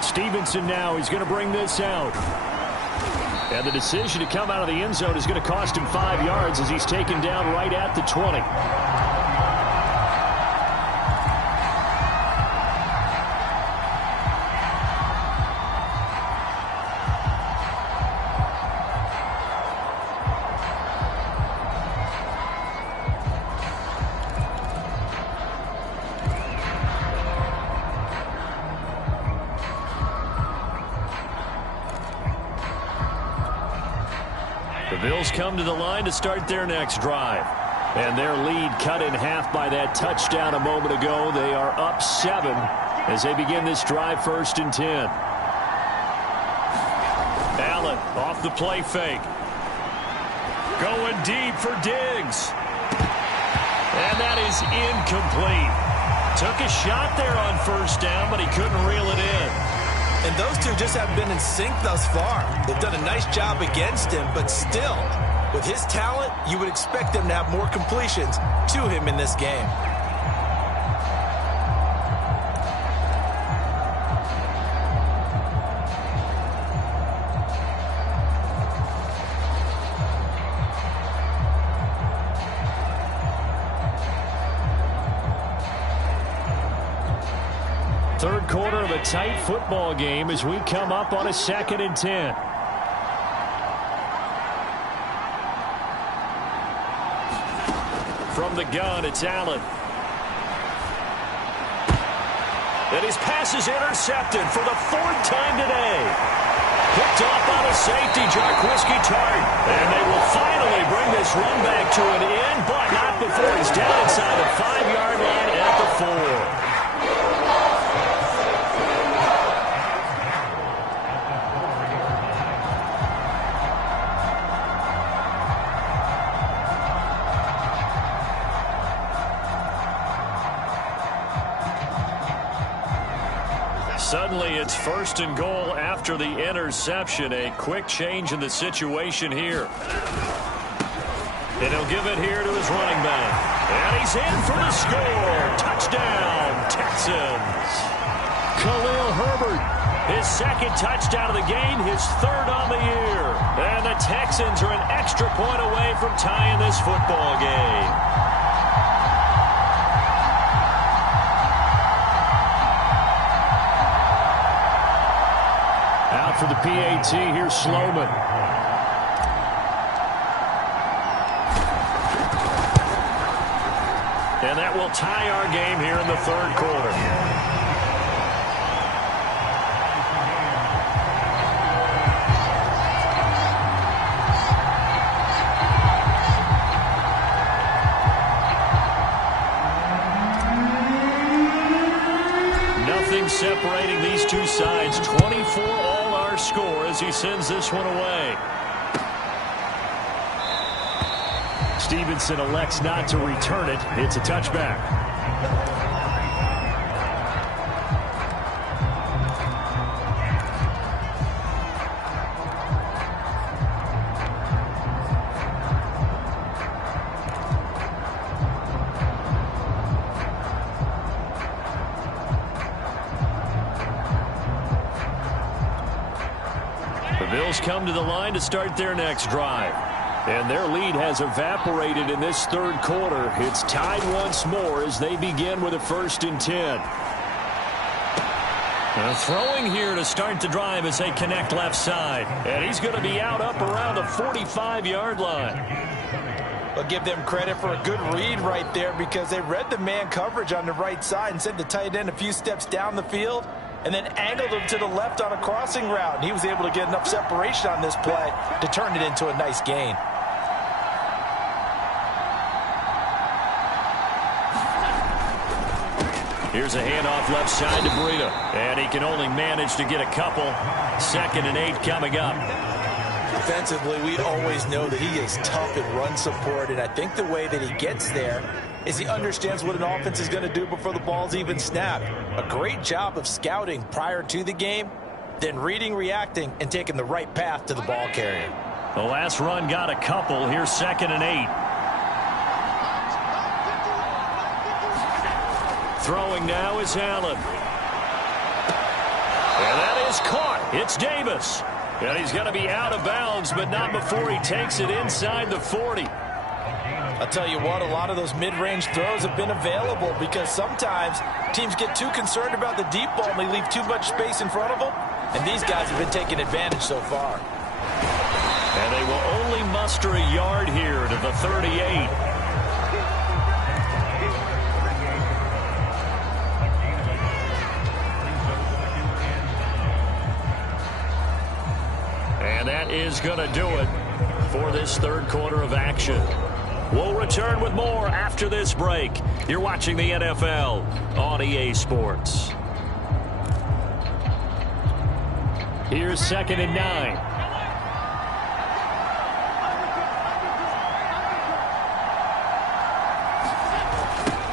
Stevenson now, he's going to bring this out. And the decision to come out of the end zone is going to cost him 5 yards as he's taken down right at the 20. The Bills come to the line to start their next drive. And their lead cut in half by that touchdown a moment ago. They are up 7 as they begin this drive, 1st and 10. Allen off the play fake. Going deep for Diggs. And that is incomplete. Took a shot there on 1st down, but he couldn't reel it in. And those two just haven't been in sync thus far. They've done a nice job against him, but still, with his talent, you would expect them to have more completions to him in this game. Third quarter of a tight football game as we come up on a 2nd and 10. From the gun, it's Allen. And his pass is intercepted for the 4th time today. Picked off by the safety, Jarquiski Tartt. And they will finally bring this run back to an end, but not before he's down inside the 5-yard line at the 4. Suddenly, it's 1st and goal after the interception. A quick change in the situation here. And he'll give it here to his running back. And he's in for the score. Touchdown, Texans. Khalil Herbert, his 2nd touchdown of the game, his 3rd on the year. And the Texans are an extra point away from tying this football game. Out for the PAT, here's Sloman. And that will tie our game here in the 3rd quarter. Nothing separating these two sides. 24 all our score as he sends this one away. Stevenson elects not to return it. It's a touchback. The Bills come to the line to start their next drive. And their lead has evaporated in this 3rd quarter. It's tied once more as they begin with a 1st and 10. And throwing here to start the drive as they connect left side. And he's going to be out up around the 45-yard line. I'll give them credit for a good read right there because they read the man coverage on the right side and sent the tight end a few steps down the field and then angled him to the left on a crossing route. And he was able to get enough separation on this play to turn it into a nice gain. Here's a handoff left side to Breida. And he can only manage to get a couple. 2nd and 8 coming up. Defensively, we always know that he is tough in run support, and I think the way that he gets there is he understands what an offense is going to do before the ball's even snapped. A great job of scouting prior to the game, then reading, reacting, and taking the right path to the ball carrier. The last run got a couple. Here's 2nd and 8. Throwing now is Allen. And that is caught. It's Davis. And he's going to be out of bounds, but not before he takes it inside the 40. I'll tell you what, a lot of those mid-range throws have been available because sometimes teams get too concerned about the deep ball and they leave too much space in front of them. And these guys have been taking advantage so far. And they will only muster a yard here to the 38. And that is going to do it for this 3rd quarter of action. We'll return with more after this break. You're watching the NFL on EA Sports. Here's 2nd and 9.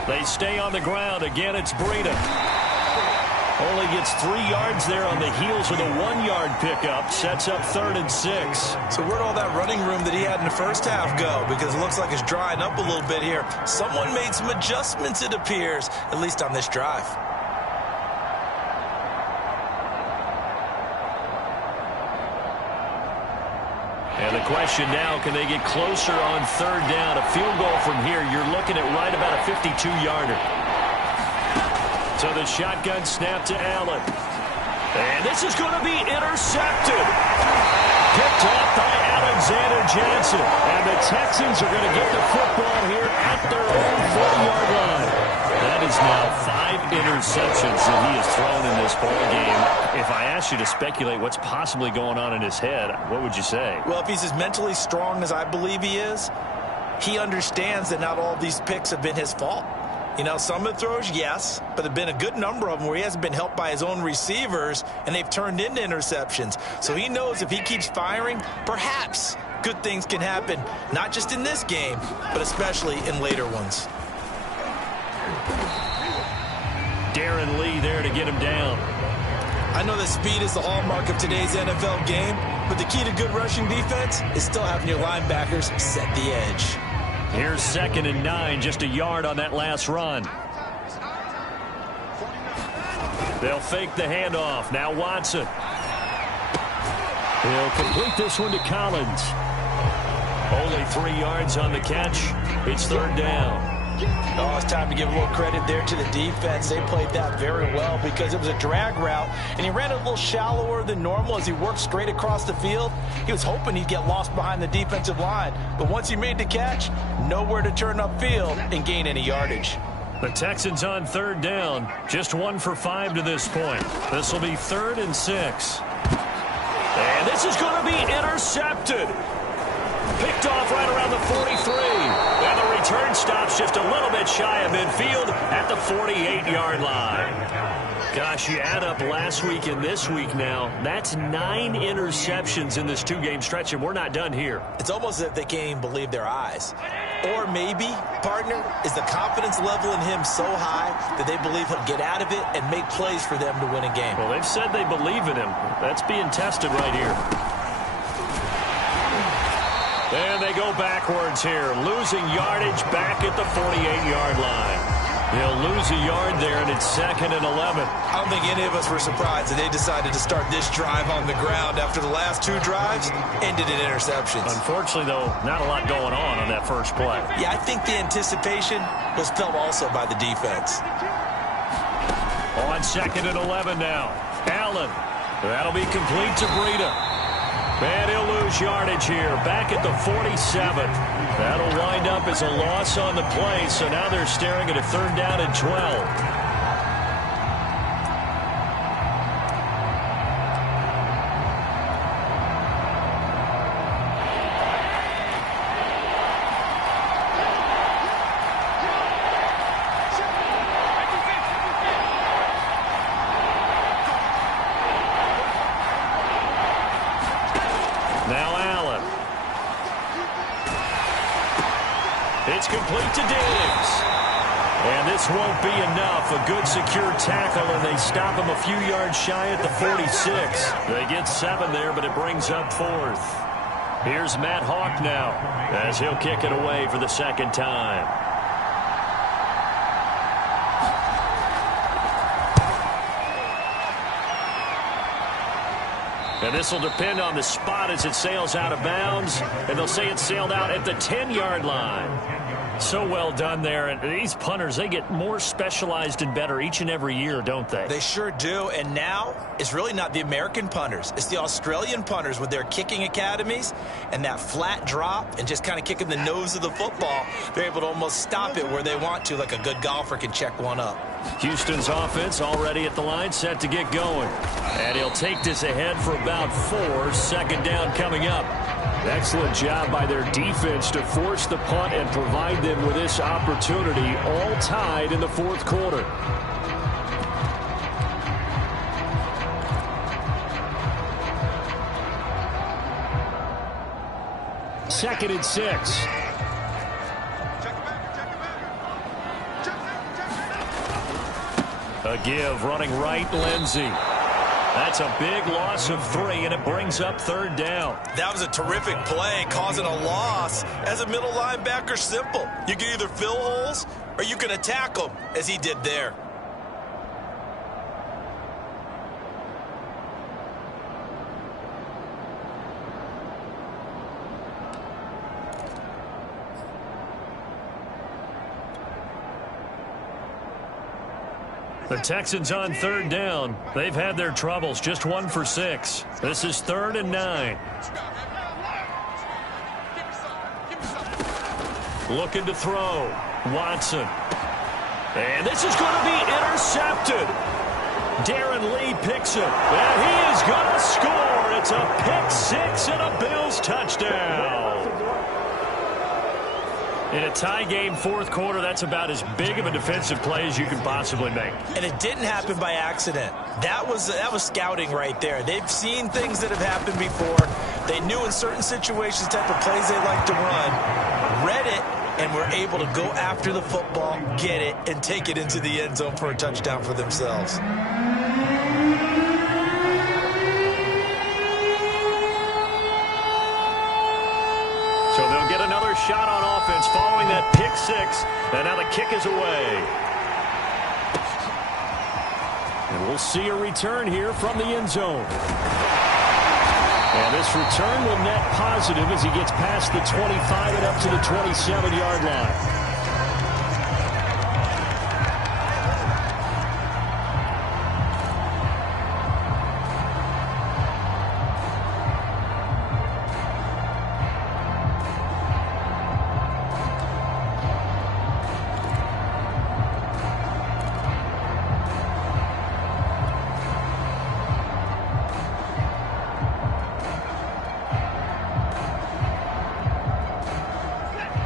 They stay on the ground. Again, it's Breida. Only gets 3 yards there on the heels of the 1-yard pickup. Sets up 3rd and 6. So where'd all that running room that he had in the first half go? Because it looks like it's drying up a little bit here. Someone made some adjustments, it appears, at least on this drive. And the question now, can they get closer on 3rd down? A field goal from here, you're looking at right about a 52-yarder. So the shotgun snap to Allen. And this is going to be intercepted. Picked off by Alexander Johnson. And the Texans are going to get the football here at their own 40-yard line. That is now 5 interceptions that he has thrown in this ball game. If I asked you to speculate what's possibly going on in his head, what would you say? Well, if he's as mentally strong as I believe he is, he understands that not all these picks have been his fault. You know, some of the throws, yes, but there have been a good number of them where he hasn't been helped by his own receivers, and they've turned into interceptions. So he knows if he keeps firing, perhaps good things can happen, not just in this game, but especially in later ones. Darren Lee there to get him down. I know that speed is the hallmark of today's NFL game, but the key to good rushing defense is still having your linebackers set the edge. Here's 2nd and 9, just a yard on that last run. They'll fake the handoff. Now Watson. He'll complete this one to Collins. Only 3 yards on the catch. It's 3rd down. Oh, it's time to give a little credit there to the defense. They played that very well because it was a drag route, and he ran a little shallower than normal as he worked straight across the field. He was hoping he'd get lost behind the defensive line, but once he made the catch, nowhere to turn upfield and gain any yardage. The Texans on 3rd down, just 1 for 5 to this point. This will be 3rd and 6. And this is going to be intercepted. Picked off right around the 43. And the return stops just a little bit shy of midfield at the 48-yard line. Gosh, you add up last week and this week now, that's 9 interceptions in this 2-game stretch, and we're not done here. It's almost as if they can't even believe their eyes. Or maybe, partner, is the confidence level in him so high that they believe he'll get out of it and make plays for them to win a game. Well, they've said they believe in him. That's being tested right here. And they go backwards here, losing yardage back at the 48-yard line. They'll lose a yard there, and it's 2nd and 11. I don't think any of us were surprised that they decided to start this drive on the ground after the last 2 drives ended in interceptions. Unfortunately, though, not a lot going on that first play. Yeah, I think the anticipation was felt also by the defense. On 2nd and 11 now. Allen. That'll be complete to Breida. And he'll lose yardage here, back at the 47. That'll wind up as a loss on the play, so now they're staring at a 3rd down and 12. It's complete to Diggs. And this won't be enough. A good secure tackle, and they stop him a few yards shy at the 46. They get 7 there, but it brings up 4th. Here's Matt Hawk now as he'll kick it away for the 2nd time. And this will depend on the spot as it sails out of bounds. And they'll say it sailed out at the 10-yard line. So well done there. And these punters, they get more specialized and better each and every year, don't they? They sure do. And now it's really not the American punters. It's the Australian punters with their kicking academies and that flat drop and just kind of kicking the nose of the football. They're able to almost stop it where they want to, like a good golfer can check one up. Houston's offense already at the line, set to get going. And he'll take this ahead for about 4. 2nd down coming up. Excellent job by their defense to force the punt and provide them with this opportunity, all tied in the fourth quarter. Second and 6. A give, running right, Lindsey. That's a big loss of 3, and it brings up third down. That was a terrific play, causing a loss. As a middle linebacker, simple. You can either fill holes or you can attack them, as he did there. The Texans on third down. They've had their troubles, just 1 for 6. This is 3rd and 9. Looking to throw. Watson. And this is going to be intercepted. Darren Lee picks it. And he is going to score. It's a pick 6 and a Bills touchdown. In a tie game, fourth quarter, that's about as big of a defensive play as you can possibly make. And it didn't happen by accident. That was scouting right there. They've seen things that have happened before. They knew in certain situations the type of plays they like to run, read it, and were able to go after the football, get it, and take it into the end zone for a touchdown for themselves. So they'll get another shot on offense following that pick 6. And now the kick is away. And we'll see a return here from the end zone. And this return will net positive as he gets past the 25 and up to the 27-yard line.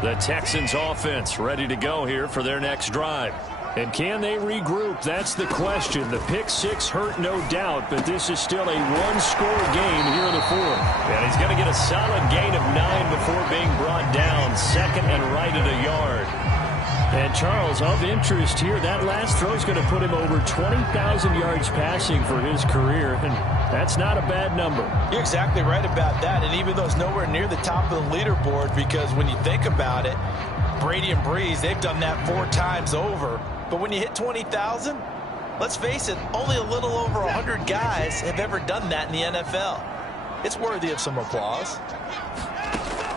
The Texans offense ready to go here for their next drive. And can they regroup? That's the question. The pick 6 hurt, no doubt, but this is still a one-score game here in the fourth. And he's going to get a solid gain of 9 before being brought down. Second and right at a yard. And Charles, of interest here, that last throw is going to put him over 20,000 yards passing for his career, and that's not a bad number. You're exactly right about that, and even though it's nowhere near the top of the leaderboard, because when you think about it, Brady and Breeze, they've done that 4 times over. But when you hit 20,000, let's face it, only a little over 100 guys have ever done that in the NFL. It's worthy of some applause.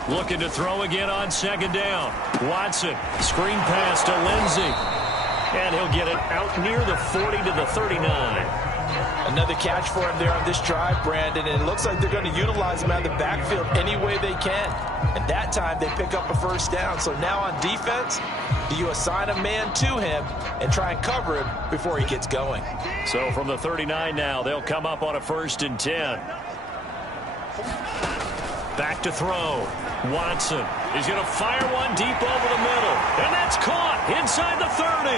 Looking to throw again on second down. Watson, screen pass to Lindsey. And he'll get it out near the 40 to the 39. Another catch for him there on this drive, Brandon, and it looks like they're going to utilize him out of the backfield any way they can. And that time they pick up a first down. So now on defense, do you assign a man to him and try and cover him before he gets going? So from the 39 now, they'll come up on a 1st and 10. Back to throw. Watson. He's going to fire one deep over the middle. And that's caught inside the 30.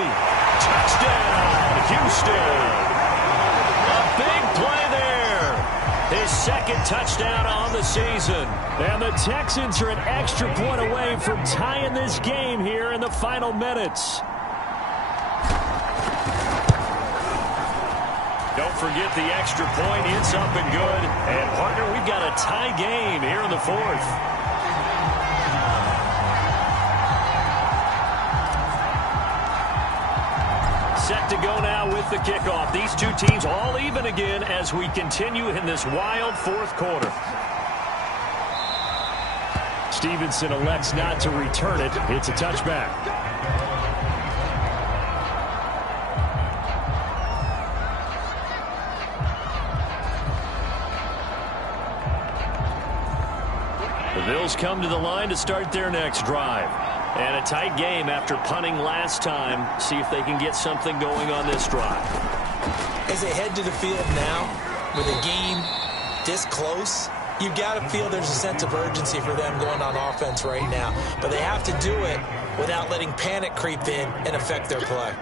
Touchdown, Houston. A big play there. His second touchdown on the season. And the Texans are an extra point away from tying this game here in the final minutes. Don't forget the extra point. It's up and good. And, partner, we've got a tie game here in the fourth. Set to go now with the kickoff. These two teams all even again as we continue in this wild fourth quarter. Stevenson elects not to return it. It's a touchback. The Bills come to the line to start their next drive. And a tight game after punting last time. See if they can get something going on this drive. As they head to the field now, with a game this close, you got to feel there's a sense of urgency for them going on offense right now. But they have to do it without letting panic creep in and affect their play.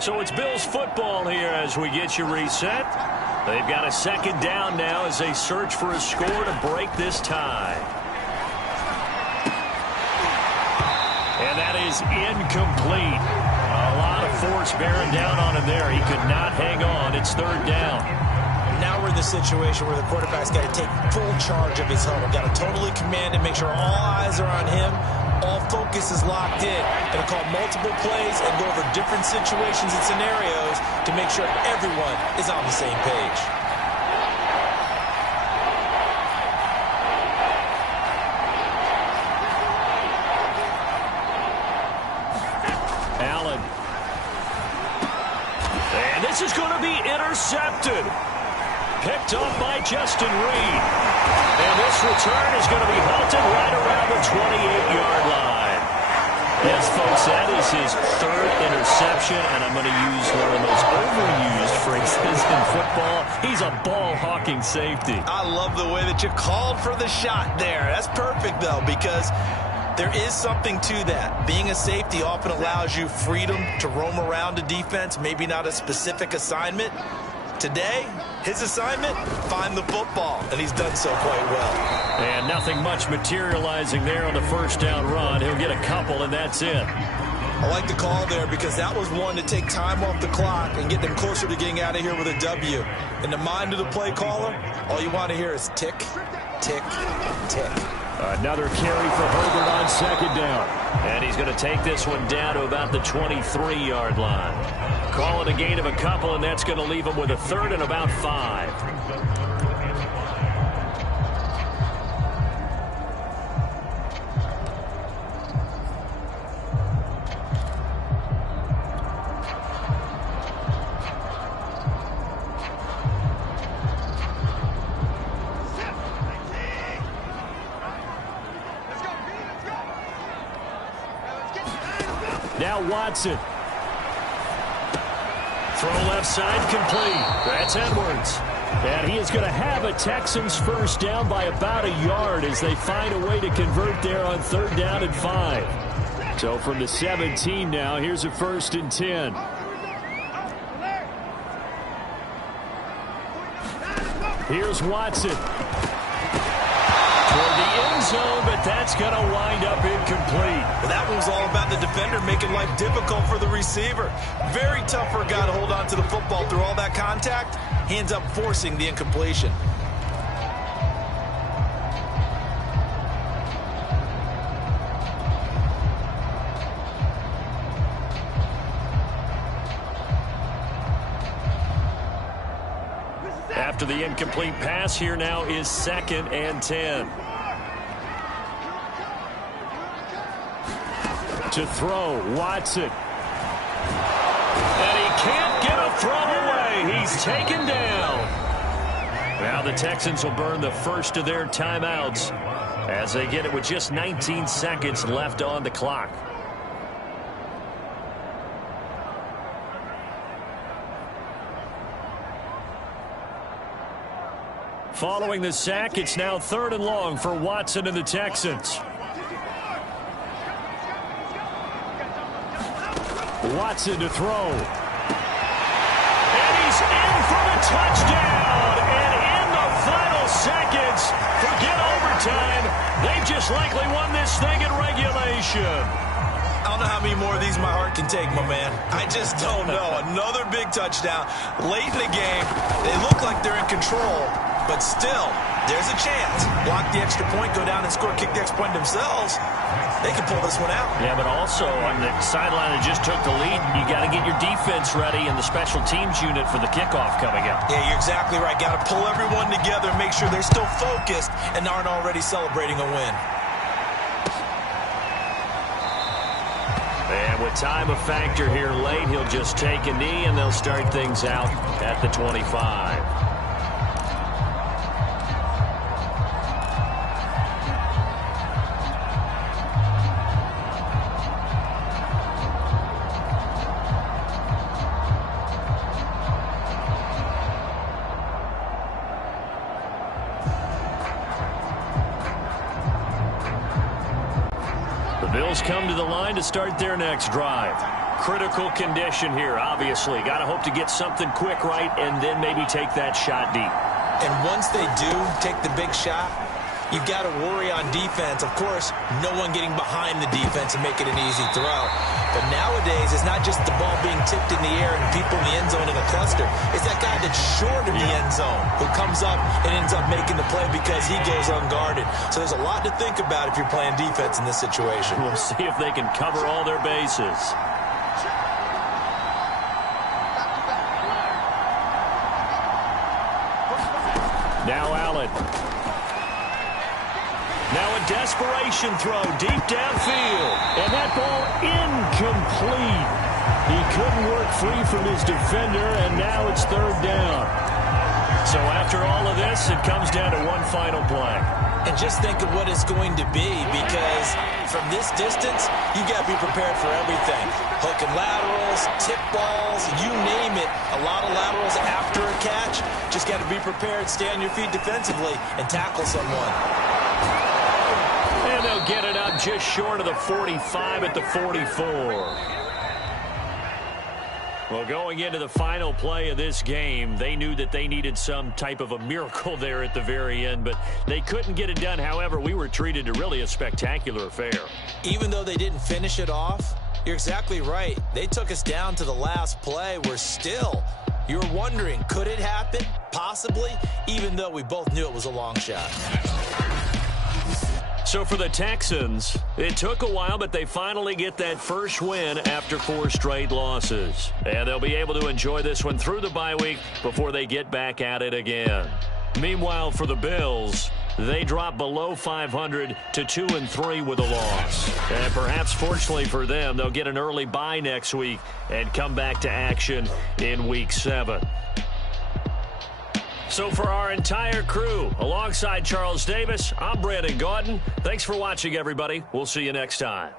So it's Bills football here as we get you reset. They've got a second down now as they search for a score to break this tie. And that is incomplete. A lot of force bearing down on him there. He could not hang on. It's third down. Now we're in the situation where the quarterback's got to take full charge of his huddle. Got to totally command and make sure all eyes are on him. All focus is locked in. Going to call multiple plays and go over different situations and scenarios to make sure everyone is on the same page. Allen. And this is going to be intercepted. Picked up by Justin Reed. And this return is going to be halted right around the 28-yard line. Yes, folks, that is his third interception, and I'm going to use one of the most overused phrases in football. He's a ball-hawking safety. I love the way that you called for the shot there. That's perfect, though, because there is something to that. Being a safety often allows you freedom to roam around a defense, maybe not a specific assignment. Today, his assignment, find the football, and he's done so quite well. And nothing much materializing there on the first down run. He'll get a couple, and that's it. I like the call there because that was one to take time off the clock and get them closer to getting out of here with a W. In the mind of the play caller, all you want to hear is tick, tick, tick. Another carry for Herbert on second down. And he's going to take this one down to about the 23-yard line. Call it a gain of a couple, and that's going to leave him with a third and about 5. Now Watson. Throw left side complete. That's Edwards. And he is going to have a Texans first down by about a yard as they find a way to convert there on third down and 5. So from the 17 now, here's a 1st and 10. Here's Watson. Toward the end zone, but that's going to wind up incomplete. Well, that one was all about the defender making life difficult for the receiver. Very tough for a guy to hold on to the football through all that contact. He ends up forcing the incompletion. After the incomplete pass, here now is 2nd and 10. To throw, Watson. And he can't get a throw away. He's taken down. Now the Texans will burn the first of their timeouts as they get it with just 19 seconds left on the clock. Following the sack, it's now 3rd and long for Watson and the Texans. Watson to throw. And he's in for the touchdown. And in the final seconds, forget overtime. They've just likely won this thing in regulation. I don't know how many more of these my heart can take, my man. I just don't know. Another big touchdown. Late in the game, they look like they're in control. But still, there's a chance. Block the extra point, go down and score, kick the extra point themselves. They can pull this one out. Yeah, but also on the sideline that just took the lead, you got to get your defense ready and the special teams unit for the kickoff coming up. Yeah, you're exactly right. Got to pull everyone together, make sure they're still focused and aren't already celebrating a win. And with time a factor here late, he'll just take a knee, and they'll start things out at the 25. Bills come to the line to start their next drive. Critical condition here, obviously. Got to hope to get something quick right and then maybe take that shot deep. And once they do take the big shot, you've got to worry on defense. Of course, no one getting behind the defense and make it an easy throw. But nowadays, it's not just the ball being tipped in the air and people in the end zone in a cluster. It's that guy that's short of the end zone who comes up and ends up making the play because he goes unguarded. So there's a lot to think about if you're playing defense in this situation. We'll see if they can cover all their bases. Now Allen. Now a desperation throw deep downfield. And that ball incomplete. He couldn't work free from his defender, and now it's third down. So after all of this, it comes down to one final play. And just think of what it's going to be, because from this distance, you got to be prepared for everything. Hook and laterals, tip balls, you name it. A lot of laterals after a catch. Just got to be prepared, stay on your feet defensively, and tackle someone. And they'll get it up just short of the 45 at the 44. Well, going into the final play of this game, they knew that they needed some type of a miracle there at the very end, but they couldn't get it done. However, we were treated to really a spectacular affair. Even though they didn't finish it off, you're exactly right. They took us down to the last play. We're still, you're wondering, could it happen? Possibly, even though we both knew it was a long shot. So for the Texans, it took a while, but they finally get that first win after 4 straight losses. And they'll be able to enjoy this one through the bye week before they get back at it again. Meanwhile, for the Bills, they drop below 500 to 2-3 with a loss. And perhaps fortunately for them, they'll get an early bye next week and come back to action in Week 7. So for our entire crew, alongside Charles Davis, I'm Brandon Gaudin. Thanks for watching, everybody. We'll see you next time.